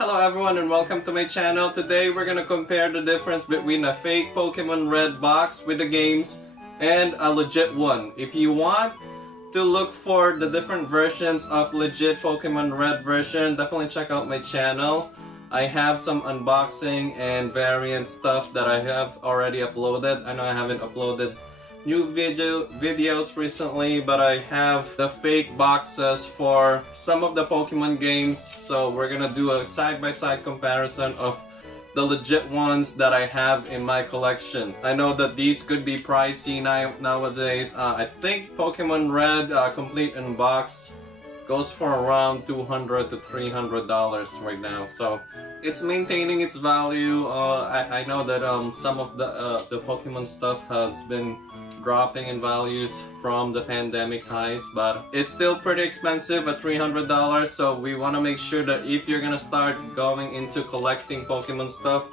Hello everyone and welcome to my channel. Today we're gonna compare the difference between a fake Pokemon Red box with the games and a legit one. If you want to look for the different versions of legit Pokemon Red version, definitely check out my channel. I have some unboxing and variant stuff that I have already uploaded. I know I haven't uploaded new videos recently, but I have the fake boxes for some of the Pokemon games. So we're gonna do a side-by-side comparison of the legit ones that I have in my collection. I know that these could be pricey nowadays. I think Pokemon Red complete in box goes for around $200 to $300 right now. So it's maintaining its value. I know that some of the Pokemon stuff has been dropping in values from the pandemic highs, but it's still pretty expensive at $300. So we want to make sure that if you're gonna start going into collecting Pokemon stuff,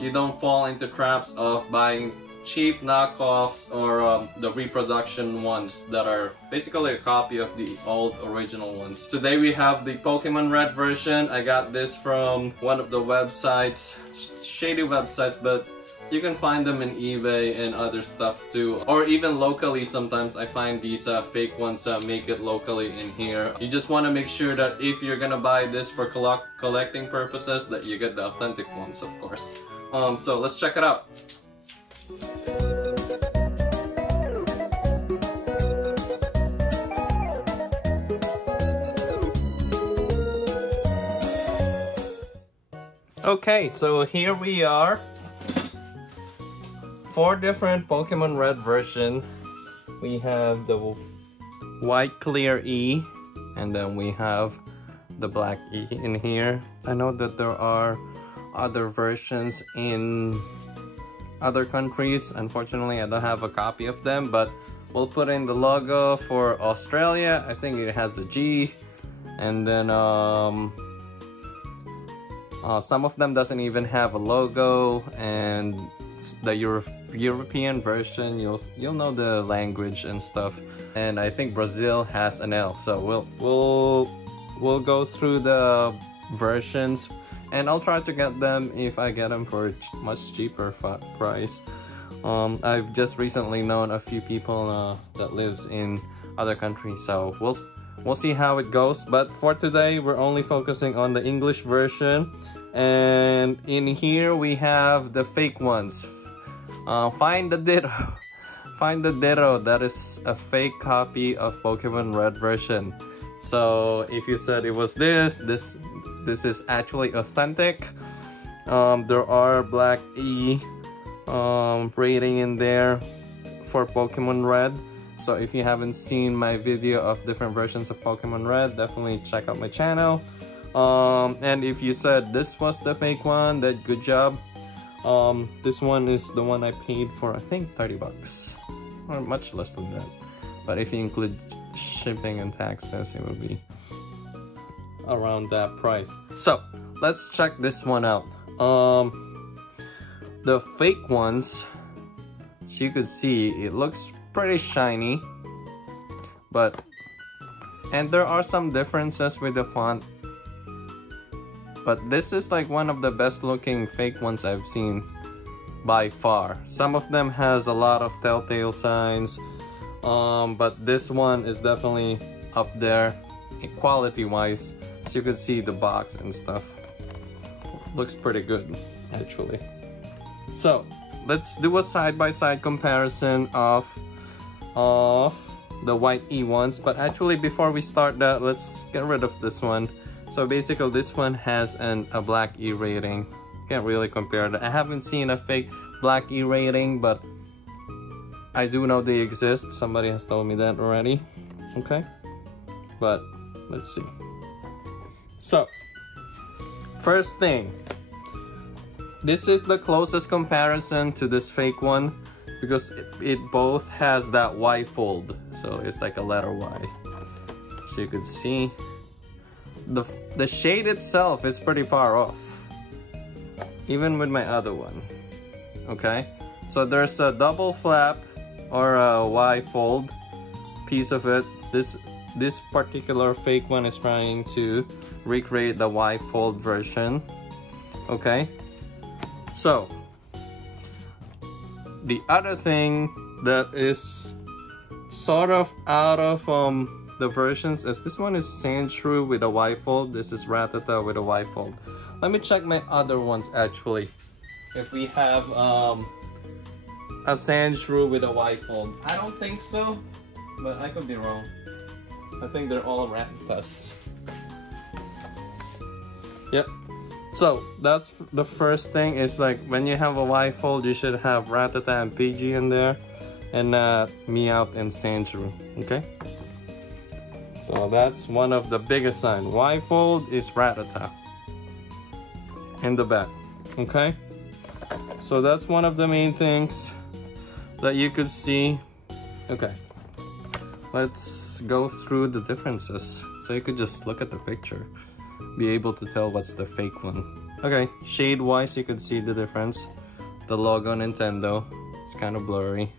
you don't fall into traps of buying cheap knockoffs or the reproduction ones that are basically a copy of the old original ones. Today we have the Pokemon Red version. I got this from one of the websites, shady websites, but you can find them in eBay and other stuff too. Or even locally, sometimes I find these fake ones make it locally in here. You just want to make sure that if you're gonna buy this for collecting purposes, that you get the authentic ones, of course. So let's check it out. Okay, so here we are. 4 different Pokemon Red version. We have the white clear E, and then we have the black E in here. I know that there are other versions in other countries. Unfortunately, I don't have a copy of them, but we'll put in the logo for Australia. I think it has the G, and then some of them doesn't even have a logo, and the European version, you'll know the language and stuff. And I think Brazil has an L. So we'll go through the versions, and I'll try to get them if I get them for a much cheaper price. I've just recently known a few people that lives in other countries, so we'll see how it goes. But for today, we're only focusing on the English version. And in here we have the fake ones. Find the Ditto. Find the Ditto. That is a fake copy of Pokemon Red version. So if you said it was this is actually authentic. There are black E rating in there for Pokemon Red. So if you haven't seen my video of different versions of Pokemon Red, definitely check out my channel. And if you said this was the fake one, then good job. This one is the one I paid for, I think 30 bucks, or much less than that. But if you include shipping and taxes, it will be around that price. So let's check this one out. The fake ones, as you could see, it looks pretty shiny, and there are some differences with the font. But this is like one of the best looking fake ones I've seen by far. Some of them has a lot of telltale signs, but this one is definitely up there quality wise. So you can see the box and stuff. Looks pretty good actually. So let's do a side-by-side comparison of the white E ones. But actually, before we start that, let's get rid of this one. So basically, this one has a black E rating. Can't really compare that. I haven't seen a fake black E rating, but I do know they exist. Somebody has told me that already. Okay, but let's see. So first thing, this is the closest comparison to this fake one because it both has that Y fold. So it's like a letter Y. So you can see the shade itself is pretty far off, even with my other one. Okay, so there's a double flap or a Y fold piece of it. This this particular fake one is trying to recreate the Y-fold version. Okay, so the other thing that is sort of out of the versions is this one is Sandshrew with a Y-fold. This is Rattata with a Y-fold. Let me check my other ones actually. If we have a Sandshrew with a Y-fold. I don't think so, but I could be wrong. I think they're all Rattatas. Yep. So that's the first thing is like when you have a Y-fold, you should have Rattata and PG in there, and Meowth and Sandshrew. Okay. So that's one of the biggest signs. Y-fold is Rattata in the back. Okay. So that's one of the main things that you could see. Okay. Let's go through the differences. So you could just look at the picture, be able to tell what's the fake one. Okay, shade wise you could see the difference. The logo Nintendo, it's kind of blurry.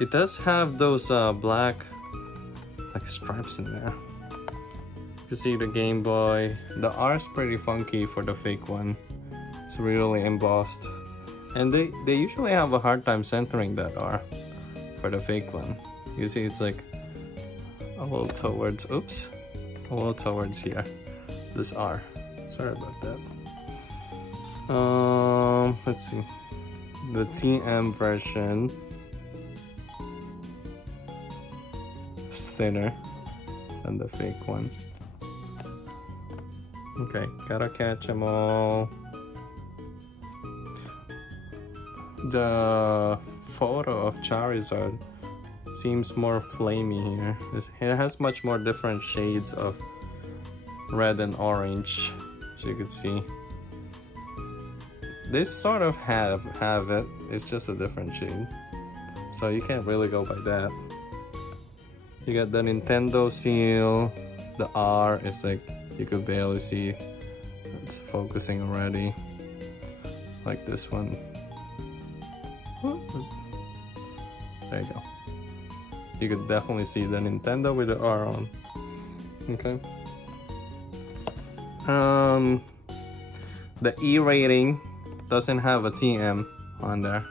It does have those black like stripes in there. You can see the Game Boy. The R is pretty funky for the fake one. It's really embossed. And they usually have a hard time centering that R for the fake one. You see it's like a little towards, oops, a little towards here. This R. Sorry about that. Let's see. The TM version is thinner than the fake one. Okay, gotta catch them all. The photo of Charizard seems more flamey here. It has much more different shades of red and orange, as you can see. This sort of have it, it's just a different shade. So you can't really go by that. You got the Nintendo seal, the R is like, you could barely see. It's focusing already. Like this one. There you go. You could definitely see the Nintendo with the R on. Okay. The E rating doesn't have a TM on there.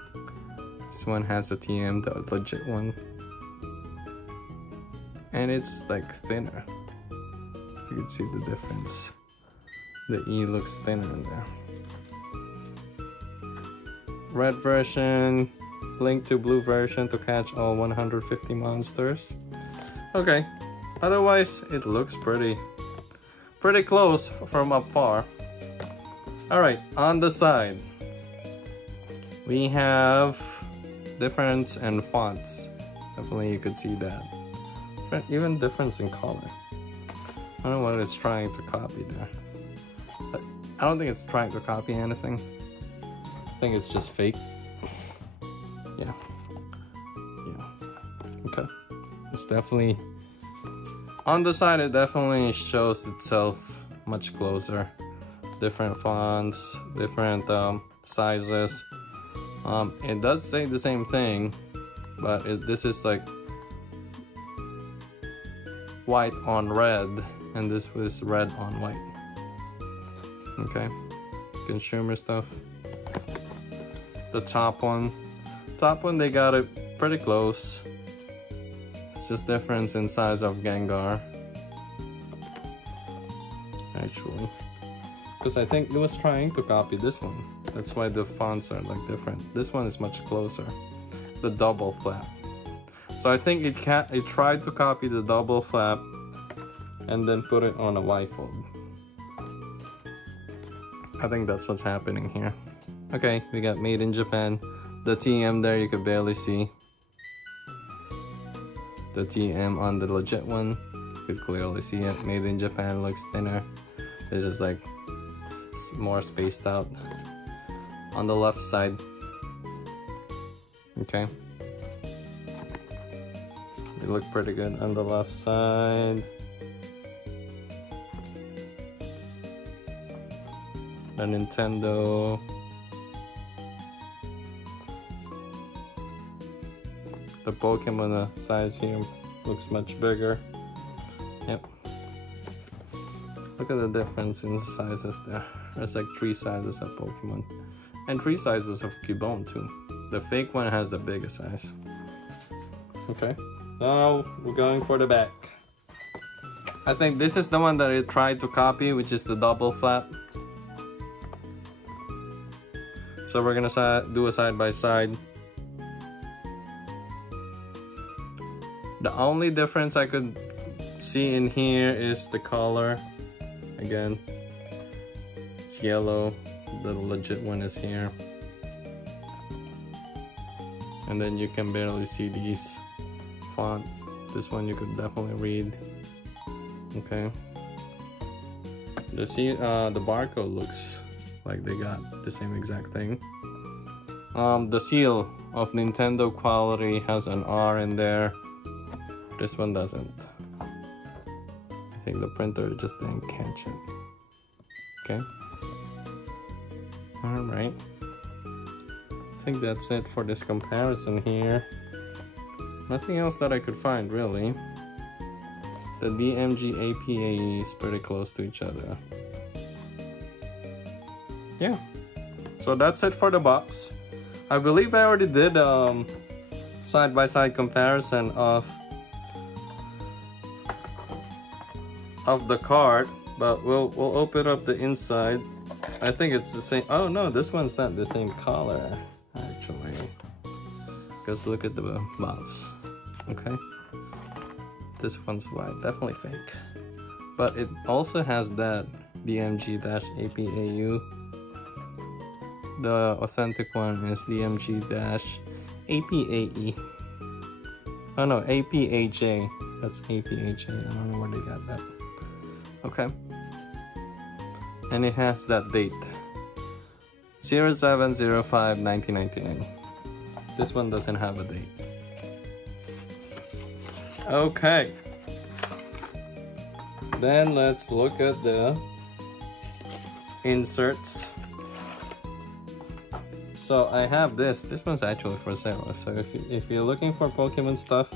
This one has a TM, the legit one. And it's like thinner. You can see the difference. The E looks thinner in there. Red version, link to blue version to catch all 150 monsters. Okay, otherwise it looks pretty close from up far. Alright, on the side we have difference in fonts. Definitely you could see that. Even difference in color. I don't know what it's trying to copy there. But I don't think it's trying to copy anything. I think it's just fake. Yeah. Okay. It's definitely on the side. It definitely shows itself much closer. Different fonts, different sizes. It does say the same thing, but this is like white on red, and this was red on white. Okay. Consumer stuff. The top one they got it pretty close. It's just difference in size of Gengar actually, because I think it was trying to copy this one. That's why the fonts are like different. This one is much closer, the double flap. So I think it tried to copy the double flap and then put it on a Y-fold. I think that's what's happening here. Okay, we got made in Japan. The TM there you could barely see. The TM on the legit one, you could clearly see it. Made in Japan looks thinner. This is like more spaced out on the left side. Okay. They look pretty good on the left side. The Nintendo. The Pokemon size here looks much bigger. Look at the difference in the sizes there. There's like 3 sizes of Pokemon. And 3 sizes of Cubone too. The fake one has the biggest size. Okay, now we're going for the back. I think this is the one that I tried to copy, which is the double flap. So we're gonna do a side by side. The only difference I could see in here is the color. Again, it's yellow. The legit one is here. And then you can barely see these font. This one you could definitely read. Okay. The barcode looks like they got the same exact thing. The seal of Nintendo quality has an R in there. This one doesn't. I think the printer just didn't catch it. Okay. Alright. I think that's it for this comparison here. Nothing else that I could find really. The DMG APA is pretty close to each other. Yeah. So that's it for the box. I believe I already did side-by-side comparison of the card, but we'll open up the inside. I think it's the same. Oh no, this one's not the same color actually. Because look at the box. Okay. This one's white, definitely fake. But it also has that DMG-APAU. The authentic one is DMG-APAE. Oh no, APHA. That's APHA. I don't know where they got that. Okay. And it has that date. 07/05/1999. This one doesn't have a date. Okay. Then let's look at the inserts. So I have this. This one's actually for sale. So if you're looking for Pokemon stuff,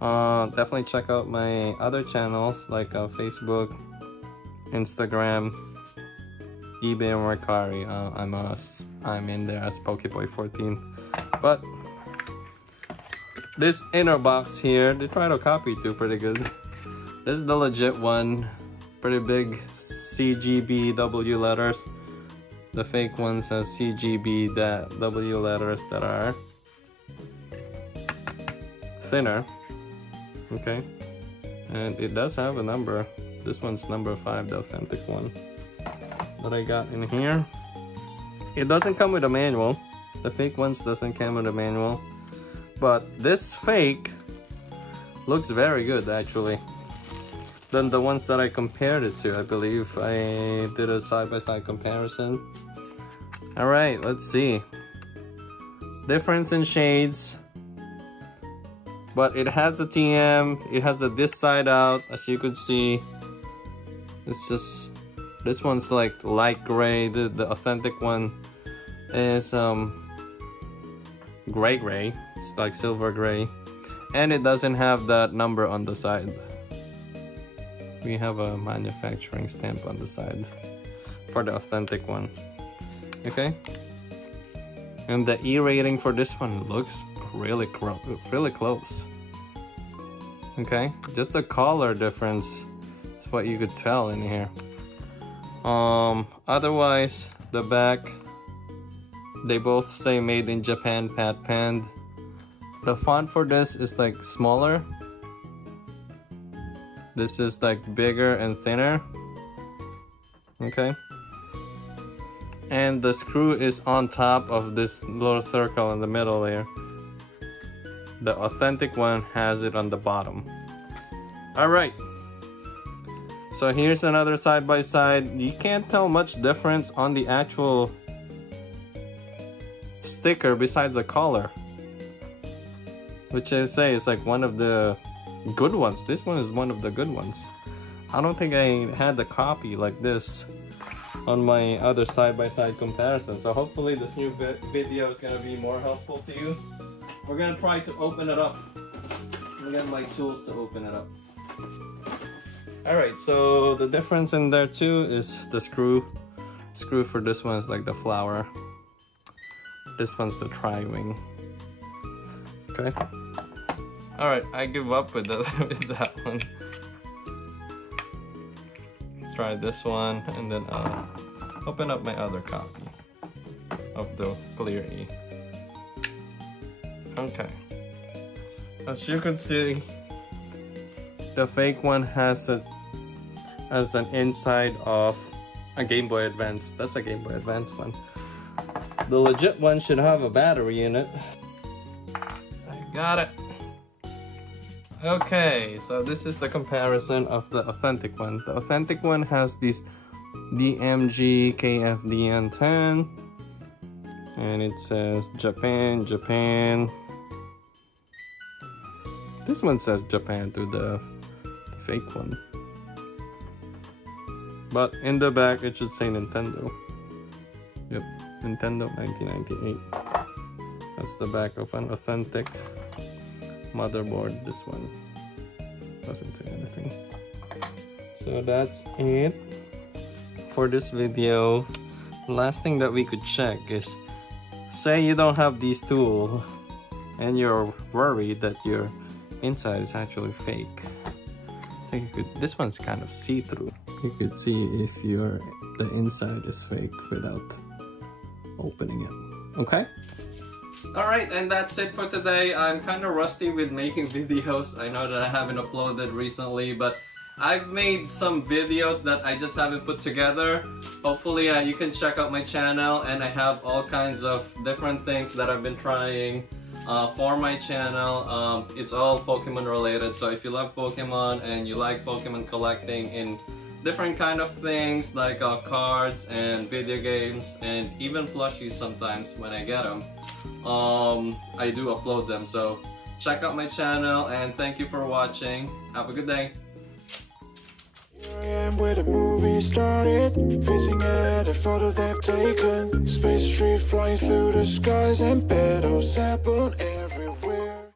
definitely check out my other channels like Facebook, Instagram, eBay, and Mercari. I'm in there as Pokeboy14. But this inner box here, they try to copy too pretty good. This is the legit one. Pretty big CGBW letters. The fake ones has CGBW letters that are thinner. Okay. And it does have a number. This one's number 5, the authentic one that I got in here. It doesn't come with a manual. The fake ones doesn't come with a manual. But this fake looks very good actually than the ones that I compared it to. I believe I did a side-by-side comparison. Alright, let's see. Difference in shades. But it has the TM, it has this side out, as you could see. It's just, this one's like light gray. The authentic one is gray. It's like silver gray. And it doesn't have that number on the side. We have a manufacturing stamp on the side for the authentic one. Okay. And the E rating for this one looks really close. Okay, just the color difference is what you could tell in here. Otherwise, the back, they both say made in Japan, Pat Panned. The font for this is like smaller. This is like bigger and thinner. Okay. And the screw is on top of this little circle in the middle there. The authentic one has it on the bottom. Alright. So here's another side by side. You can't tell much difference on the actual sticker besides the color. Which I say is like one of the good ones. This one is one of the good ones. I don't think I had the copy like this on my other side-by-side comparison. So hopefully this new video is gonna be more helpful to you. We're gonna try to open it up. I'm gonna get my tools to open it up. Alright, so the difference in there too is the screw. Screw for this one is like the flower. This one's the tri-wing. Okay. Alright, I give up with, with that one. Let's try this one and then open up my other copy of the Clear E. Okay. As you can see, the fake one has an inside of a Game Boy Advance. That's a Game Boy Advance one. The legit one should have a battery in it. I got it. Okay, so this is the comparison of the authentic one. The authentic one has these DMG KFDN10 and it says Japan, Japan. This one says Japan to the fake one. But in the back it should say Nintendo. Yep, Nintendo 1998. That's the back of an authentic motherboard. This one doesn't say anything. So that's it for this video. Last thing that we could check is, say you don't have these tools and you're worried that your inside is actually fake. So you could, this one's kind of see-through. You could see if the inside is fake without opening it. Okay? Alright, and that's it for today. I'm kind of rusty with making videos. I know that I haven't uploaded recently, but I've made some videos that I just haven't put together. Hopefully you can check out my channel, and I have all kinds of different things that I've been trying for my channel. It's all Pokemon related, so if you love Pokemon and you like Pokemon collecting in different kind of things like cards and video games and even plushies sometimes when I get them, I do upload them. So check out my channel, and thank you for watching. Have a good day. Here I am where the movie started, facing at a photo they've taken. Space tree flying through the skies and petals happen everywhere.